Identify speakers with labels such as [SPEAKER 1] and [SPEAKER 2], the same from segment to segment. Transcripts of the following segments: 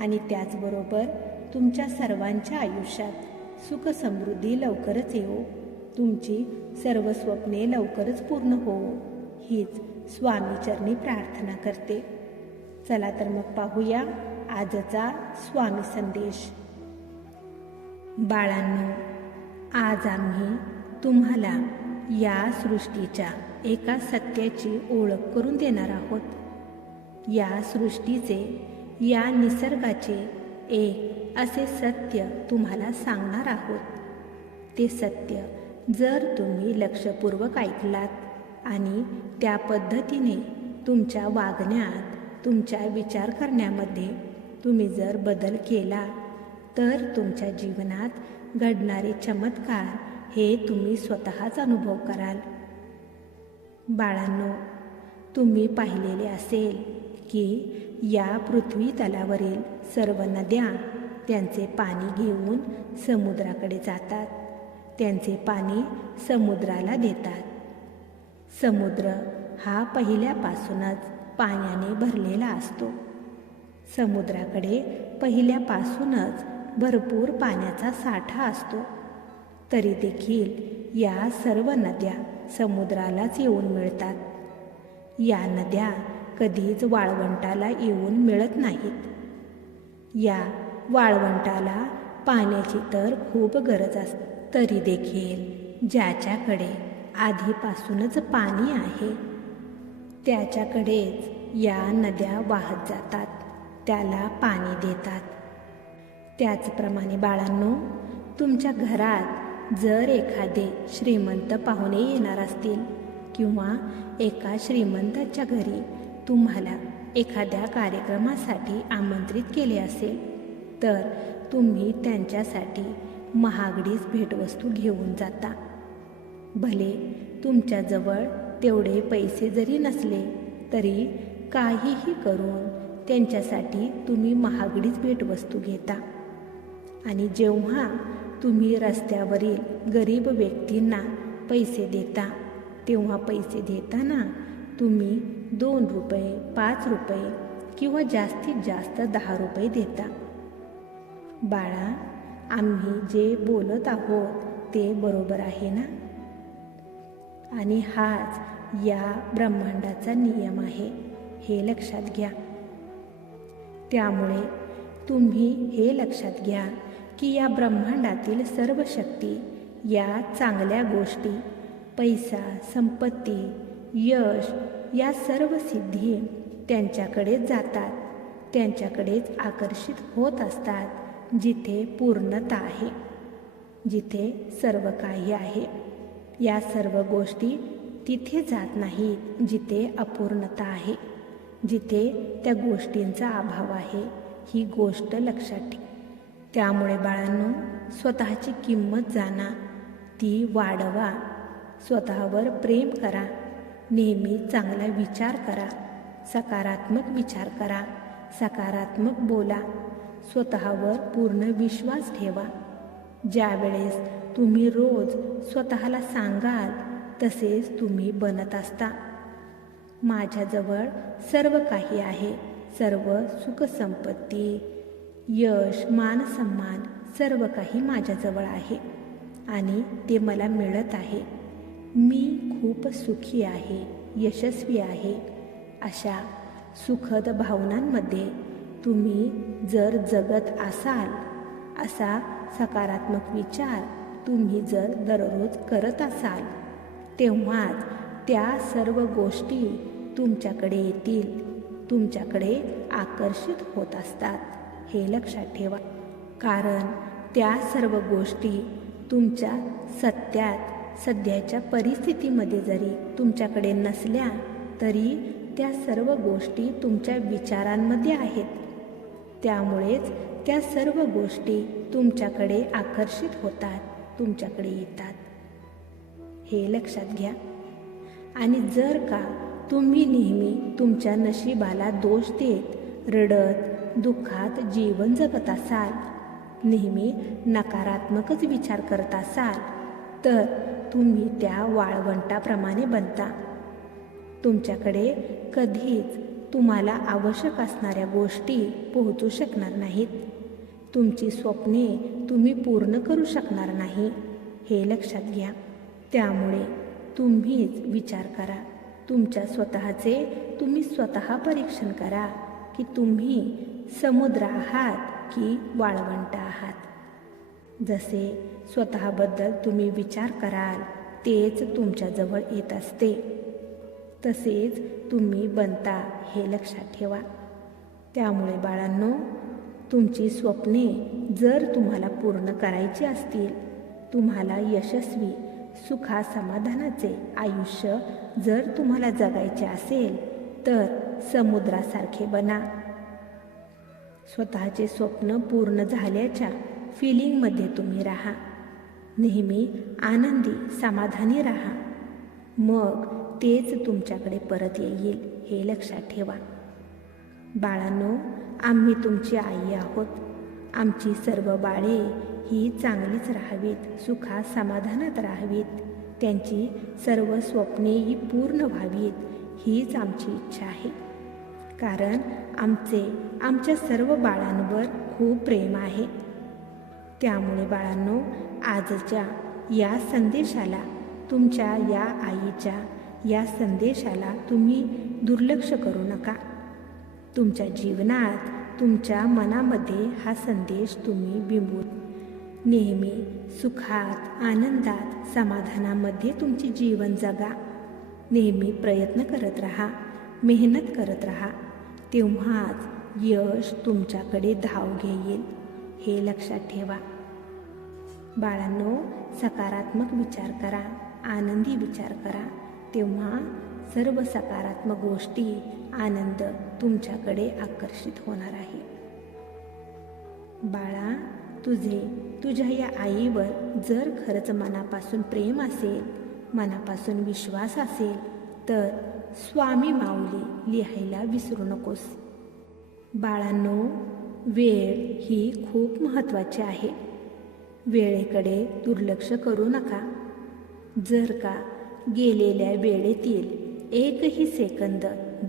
[SPEAKER 1] आणि त्याचबरोबर तुमच्या सर्वांच्या आयुष्यात सुख समृद्धी लवकरच येऊ तुमची सर्व स्वप्ने लवकरच पूर्ण होवो. हीच स्वामीचरणी प्रार्थना करते. चला तर मग पाहूया आजचा स्वामी संदेश. बाळांनो आज आम्ही तुम्हाला या सृष्टीच्या एका सत्याची ओळख करून देणार आहोत. या सृष्टीचे या निसर्गाचे एक असे सत्य तुम्हाला सांगणार आहोत. ते सत्य जर तुम्ही लक्षपूर्वक ऐकलात आणि त्या पद्धतीने तुमच्या वागण्यात तुमच्या विचार करण्यामध्ये तुम्ही जर बदल केला तर तुमच्या जीवनात घडणारे चमत्कार हे तुम्ही स्वतःच अनुभव कराल. बाळांनो तुम्ही पाहिलेले असेल की या पृथ्वी तलावरील सर्व नद्या त्यांचे पाणी घेऊन समुद्राकडे जातात. त्यांचे पाणी समुद्राला देतात. समुद्र हा पहिल्यापासूनच पाण्याने भरलेला असतो. समुद्राकडे पहिल्यापासूनच भरपूर पाण्याचा साठा असतो. तरी देखील या सर्व नद्या समुद्रालाच येऊन मिळतात. या नद्या कधीच वाळवंटाला येऊन मिळत नाहीत. या वाळवंटाला पाण्याची तर खूप गरज असते तरी देखील ज्याच्याकडे आधीपासूनच पाणी आहे त्याच्याकडेच या नद्या वाहत जातात त्याला पाणी देतात. त्याचप्रमाणे बाळांनो तुमच्या घरात जर एखादे श्रीमंत पाहुणे येणार असतील किंवा एका श्रीमंताच्या घरी तुम्हाला एखाद्या कार्यक्रमासाठी आमंत्रित केले असेल तर तुम्ही त्यांच्यासाठी महागडीच भेटवस्तू घेऊन जाता. भले तुमच्याजवळ तेवढे पैसे जरी नसले तरी काहीही करून त्यांच्यासाठी तुम्ही महागडीच भेटवस्तू घेता. आणि जेव्हा तुम्ही रस्त्यावरील गरीब व्यक्तींना पैसे देता तेव्हा पैसे देताना तुम्ही दोन रुपये पाच रुपये किंवा जास्तीत जास्त दहा रुपये देता. बाळा आम्ही जे बोलत आहोत ते बरोबर आहे ना? आणि हाच या ब्रह्मांडाचा नियम आहे हे लक्षात घ्या. त्यामुळे तुम्ही हे लक्षात घ्या की या ब्रह्मांडातील सर्व शक्ती या चांगल्या गोष्टी पैसा संपत्ती यश या सर्व सिद्धी त्यांच्याकडे जातात. त्यांच्याकडेच आकर्षित होत असतात जिथे पूर्णता आहे जिथे सर्व काही आहे. या सर्व गोष्टी तिथे जात नाहीत जिथे अपूर्णता आहे. जिथे त्या गोष्टींचा अभाव आहे ही गोष्ट लक्षात ठेव. त्यामुळे बाळांनो स्वतःची किंमत जाणा ती वाढवा. स्वतःवर प्रेम करा. नेहमी चांगला विचार करा. सकारात्मक विचार करा. सकारात्मक बोला. स्वतःवर पूर्ण विश्वास ठेवा. ज्यावेळेस तुम्ही रोज स्वतःला सांगाल तसेच तुम्ही बनत असता. माझ्याजवळ सर्व काही आहे. सर्व सुखसंपत्ती यश मान सन्मान सर्व काही माझ्याजवळ आहे आणि ते मला मिळत आहे. मी खूप सुखी आहे यशस्वी आहे. अशा सुखद भावनांमध्ये तुम्ही जर जगत असाल असा सकारात्मक विचार तुम्ही जर दररोज करत असाल तेव्हाच त्या सर्व गोष्टी तुमच्याकडे येतील तुमच्याकडे आकर्षित होत असतात हे लक्षात ठेवा. कारण त्या सर्व गोष्टी तुमच्या सत्यात सध्याच्या परिस्थितीमध्ये जरी तुमच्याकडे नसल्या तरी त्या सर्व गोष्टी तुमच्या विचारांमध्ये आहेत. त्यामुळेच त्या सर्व गोष्टी तुमच्याकडे आकर्षित होतात तुमच्याकडे येतात. हे लक्षात घ्या. आणि जर का तुम्ही नेहमी तुमच्या नशिबाला दोष देत रडत दुःखात जीवन जगत असाल नेहमी नकारात्मकच विचार करत असाल तर तुम्ही त्या वाळवंटाप्रमाणे बनता. तुमच्याकडे कधीच तुम्हाला आवश्यक असणाऱ्या गोष्टी पोहोचू शकणार नाहीत. तुमची स्वप्ने तुम्ही पूर्ण करू शकणार नाही हे लक्षात घ्या. त्यामुळे तुम्हीच विचार करा. तुमच्या स्वतःचे तुम्ही स्वतः परीक्षण करा की तुम्ही समुद्र आहात की वाळवंट आहात. जसे स्वतःबद्दल तुम्ही विचार कराल तेच तुमच्याजवळ येत असते. तसेच तुम्ही बनता हे लक्षात ठेवा. त्यामुळे बाळांनो तुमची स्वप्ने जर तुम्हाला पूर्ण करायची असतील तुम्हाला यशस्वी सुखा समाधानाचे आयुष्य जर तुम्हाला जगायचे असेल तर समुद्रासारखे बना. स्वतःचे स्वप्न पूर्ण झाल्याच्या फिलिंगमध्ये तुम्ही राहा. नेहमी आनंदी समाधानी राहा. मग तेच तुमच्याकडे परत येईल हे लक्षात ठेवा. बाळांनो आम्ही तुमची आई आहोत. आमची सर्व बाळे ही चांगलीच राहावीत सुखा समाधानात राहावीत. त्यांची सर्व स्वप्ने ही पूर्ण व्हावीत हीच आमची इच्छा आहे. कारण आमचे आमच्या सर्व बाळांवर खूप प्रेम आहे. त्यामुळे बाळांनो आजच्या या संदेशाला तुमच्या या आईच्या या संदेशाला तुम्ही दुर्लक्ष करू नका. तुमच्या जीवनात तुमच्या मनामध्ये हा संदेश तुम्ही बिंबून नेहमी सुखात आनंदात समाधानामध्ये तुमचे जीवन जगा. नेहमी प्रयत्न करत राहा मेहनत करत राहा. तेव्हाच यश तुमच्याकडे धाव घेईल. हे लक्षात ठेवा. बाळांनो सकारात्मक विचार करा आनंदी विचार करा. तेव्हा सर्व सकारात्मक गोष्टी आनंद तुमच्याकडे आकर्षित होणार आहे. बाळा तुझे तुझ्या या आईवर जर खरंच मनापासून प्रेम असेल मनापासून विश्वास असेल तर स्वामी माऊली लिहायला विसरू नकोस. बाळांनो वेळ ही खूप महत्त्वाची आहे. वेळेकडे दुर्लक्ष करू नका. जर का गेलेल्या वेळेतील एकही सेकंद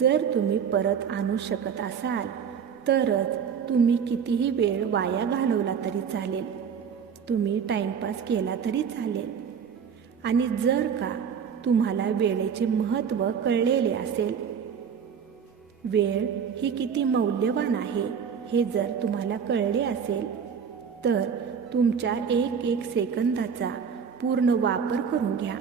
[SPEAKER 1] जर तुम्ही परत आणू शकत असाल तरच तुम्ही कितीही वेळ वाया घालवला तरी चालेल. तुम्ही टाईमपास केला तरी चालेल. आणि जर का तुम्हाला वेळेचे महत्त्व कळलेले असेल वेळ ही किती मौल्यवान आहे हे जर तुम्हाला कळले असेल तर तुमच्या एक एक सेकंदाचा पूर्ण वापर करून घ्या.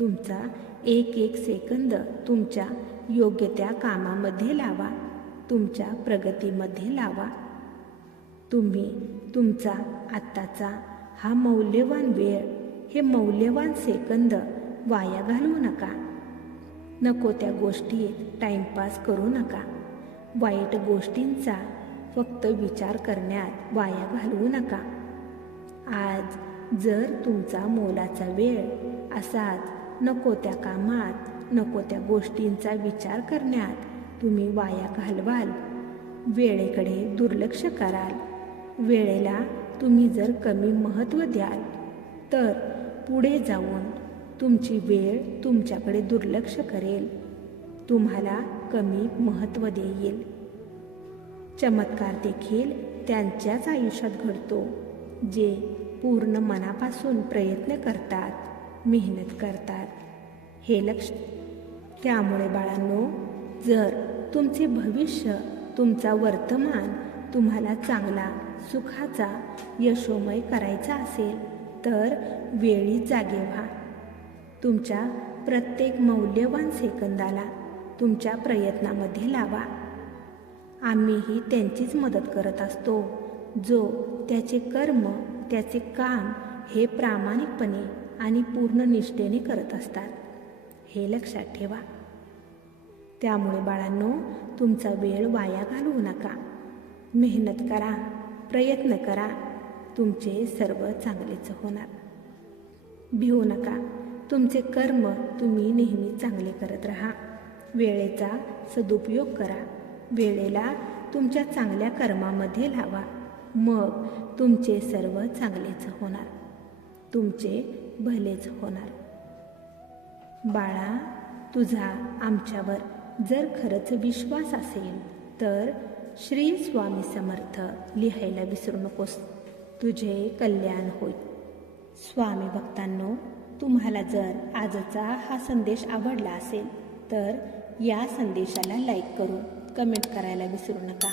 [SPEAKER 1] तुमचा एक एक सेकंद तुमच्या योग्य त्या कामामध्ये लावा. तुमच्या प्रगतीमध्ये लावा. तुम्ही तुमचा आत्ताचा हा मौल्यवान वेळ हे मौल्यवान सेकंद वाया घालवू नका. नको त्या गोष्टीत टाईमपास करू नका. वाईट गोष्टींचा फक्त विचार करण्यात वाया घालवू नका. आज जर तुमचा मोलाचा वेळ असाच नको त्या कामात नको त्या गोष्टींचा विचार करण्यात तुम्ही वाया घालवाल. वेळेकडे दुर्लक्ष कराल. वेळेला तुम्ही जर कमी महत्त्व द्याल तर पुढे जाऊन तुमची वेळ तुमच्याकडे दुर्लक्ष करेल. तुम्हाला कमी महत्त्व देईल. चमत्कार देखील त्यांच्याच आयुष्यात घडतो. जे पूर्ण मनापासून प्रयत्न करतात मेहनत करतात. हे लक्ष त्यामुळे बाळांनो जर तुमचे भविष्य तुमचा वर्तमान तुम्हाला चांगला सुखाचा यशोमय करायचा असेल तर वेळी जागे व्हा. तुमच्या प्रत्येक मौल्यवान सेकंदाला तुमच्या प्रयत्नामध्ये लावा. आम्हीही त्यांचीच मदत करत असतो. जो त्याचे कर्म त्याचे काम हे प्रामाणिकपणे आणि पूर्ण निष्ठेने करत असतात. हे लक्षात ठेवा. त्यामुळे बाळांनो तुमचा वेळ वाया घालवू नका. मेहनत करा प्रयत्न करा. तुमचे सर्व चांगलेच होणार. भिवू नका. तुमचे कर्म तुम्ही नेहमी चांगले करत राहा. वेळेचा सदुपयोग करा. वेळेला तुमच्या चांगल्या कर्मामध्ये लावा. मग तुमचे सर्व चांगलेच होणार. तुमचे भलेच होणार. बाळा तुझा आमच्यावर जर खरंच विश्वास असेल तर श्री स्वामी समर्थ लिहायला विसरू नकोस. तुझे कल्याण होईल. स्वामी भक्तांनो तुम्हाला जर आजचा हा संदेश आवडला असेल तर या संदेशाला लाईक करून कमेंट करायला विसरू नका.